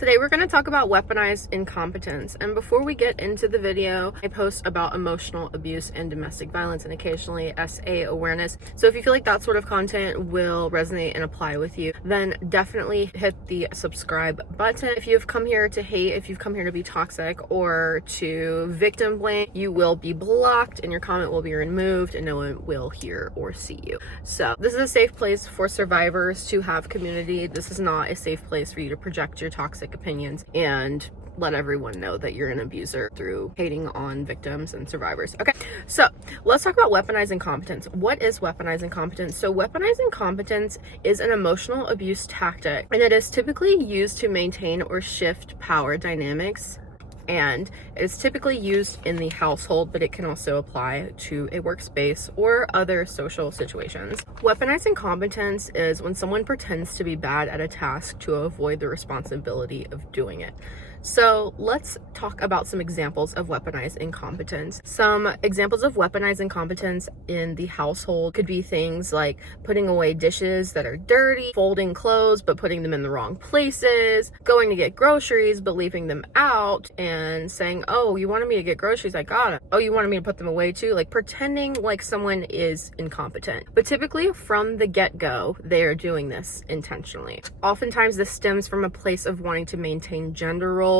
Today we're going to talk about weaponized incompetence, and before we get into the video, I post about emotional abuse and domestic violence and occasionally SA awareness. So if you feel like that sort of content will resonate and apply with you, then definitely hit the subscribe button. If you've come here to hate, if you've come here to be toxic or to victim blame, you will be blocked and your comment will be removed and no one will hear or see you. So this is a safe place for survivors to have community. This is not a safe place for you to project your toxic opinions and let everyone know that you're an abuser through hating on victims and survivors. Okay, so let's talk about weaponized incompetence. What is weaponized incompetence? So weaponized incompetence is an emotional abuse tactic, and it is typically used to maintain or shift power dynamics, and it's typically used in the household, but it can also apply to a workspace or other social situations. Weaponized incompetence is when someone pretends to be bad at a task to avoid the responsibility of doing it. So let's talk about some examples of weaponized incompetence. Some examples of weaponized incompetence in the household could be things like putting away dishes that are dirty, folding clothes but putting them in the wrong places, going to get groceries but leaving them out and saying, oh, you wanted me to get groceries, I got them. Oh, you wanted me to put them away too? Like pretending like someone is incompetent. But typically from the get-go, they are doing this intentionally. Oftentimes this stems from a place of wanting to maintain gender roles.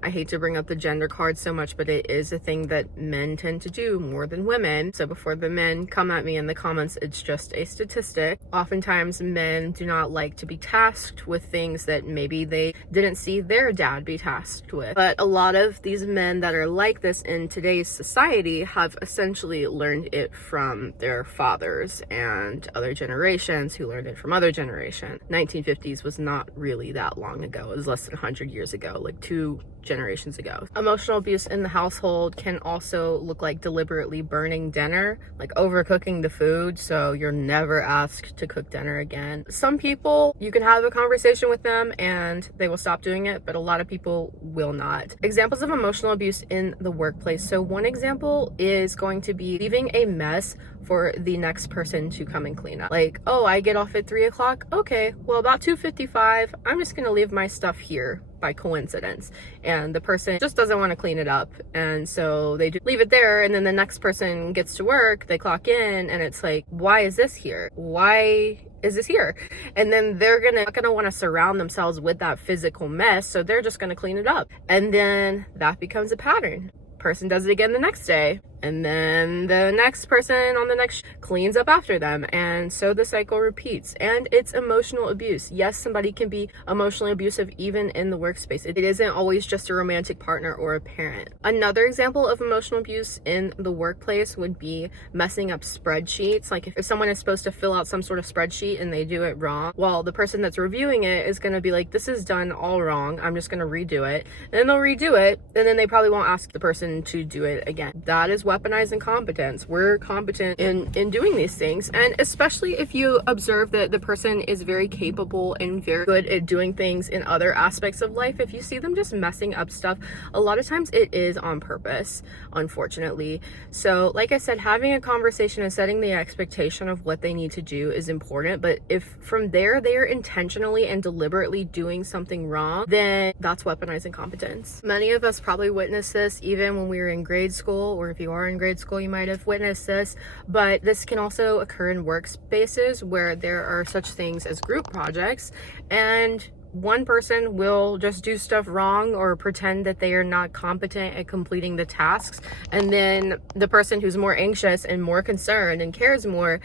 I hate to bring up the gender card so much, but it is a thing that men tend to do more than women. So before the men come at me in the comments, it's just a statistic. Oftentimes men do not like to be tasked with things that maybe they didn't see their dad be tasked with. But a lot of these men that are like this in today's society have essentially learned it from their fathers and other generations who learned it from other generations. 1950s was not really that long ago. It was less than 100 years ago, like 2 generations ago. Emotional abuse in the household can also look like deliberately burning dinner, like overcooking the food so you're never asked to cook dinner again. Some people, you can have a conversation with them and they will stop doing it, but a lot of people will not. Examples of emotional abuse in the workplace. So one example is going to be leaving a mess for the next person to come and clean up. Like, oh, I get off at 3 o'clock. Okay, well about 2:55, I'm just gonna leave my stuff here by coincidence, and the person just doesn't want to clean it up, and so they just leave it there, and then the next person gets to work, they clock in, and it's like, why is this here? Why is this here? And then they're not gonna want to surround themselves with that physical mess, so they're just gonna clean it up, and then that becomes a pattern. Person does it again the next day, and then the next person on the next cleans up after them, and so the cycle repeats. And it's emotional abuse. Yes, somebody can be emotionally abusive even in the workspace. It isn't always just a romantic partner or a parent. Another example of emotional abuse in the workplace would be messing up spreadsheets. Like if someone is supposed to fill out some sort of spreadsheet and they do it wrong, well, the person that's reviewing it is going to be like, this is done all wrong, I'm just going to redo it. And then they'll redo it, and then they probably won't ask the person to do it again. That is weaponized incompetence. We're competent in doing these things, and especially if you observe that the person is very capable and very good at doing things in other aspects of life, if you see them just messing up stuff, a lot of times it is on purpose, unfortunately. So like I said, having a conversation and setting the expectation of what they need to do is important, but if from there they are intentionally and deliberately doing something wrong, then that's weaponized incompetence. Many of us probably witnessed this even when we were in grade school, or if you are in grade school, you might have witnessed this, but this can also occur in workspaces where there are such things as group projects, and one person will just do stuff wrong or pretend that they are not competent at completing the tasks, and then the person who's more anxious and more concerned and cares more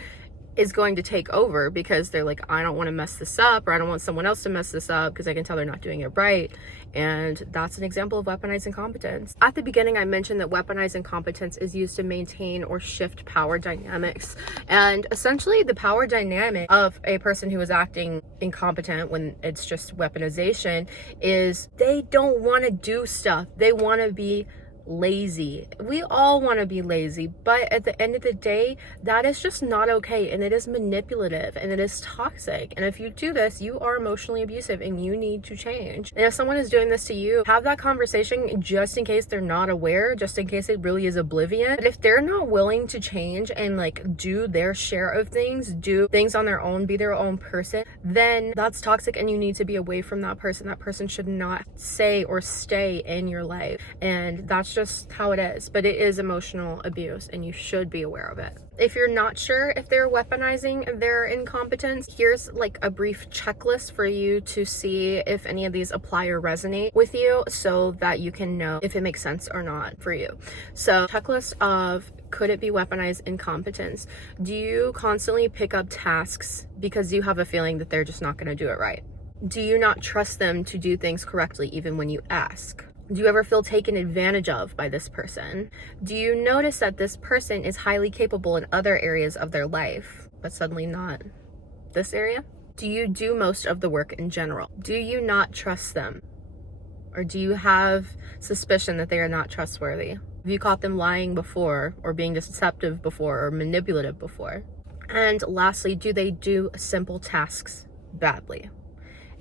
is going to take over because they're like, I don't want to mess this up, or I don't want someone else to mess this up because I can tell they're not doing it right. And that's an example of weaponized incompetence. At the beginning, I mentioned that weaponized incompetence is used to maintain or shift power dynamics. And essentially the power dynamic of a person who is acting incompetent when it's just weaponization is they don't want to do stuff. They want to be lazy. We all want to be lazy, but at the end of the day, that is just not okay, and it is manipulative and it is toxic. And if you do this, you are emotionally abusive and you need to change. And if someone is doing this to you, have that conversation just in case they're not aware, just in case it really is oblivion. But if they're not willing to change and like do their share of things, do things on their own, be their own person, then that's toxic and you need to be away from that person. That person should not say or stay in your life. And that's just how it is. But it is emotional abuse and you should be aware of it. If you're not sure if they're weaponizing their incompetence, here's like a brief checklist for you to see if any of these apply or resonate with you so that you can know if it makes sense or not for you. So, checklist of could it be weaponized incompetence? Do you constantly pick up tasks because you have a feeling that they're just not going to do it right? Do you not trust them to do things correctly even when you ask? Do you ever feel taken advantage of by this person? Do you notice that this person is highly capable in other areas of their life, but suddenly not this area? Do you do most of the work in general? Do you not trust them? Or do you have suspicion that they are not trustworthy? Have you caught them lying before, or being deceptive before, or manipulative before? And lastly, do they do simple tasks badly?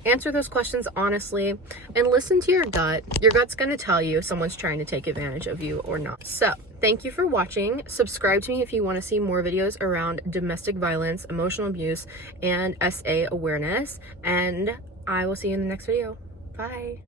Answer those questions honestly and listen to your gut. Your gut's going to tell you if someone's trying to take advantage of you or not. So, thank you for watching. Subscribe to me if you want to see more videos around domestic violence, emotional abuse, and SA awareness. And I will see you in the next video. Bye.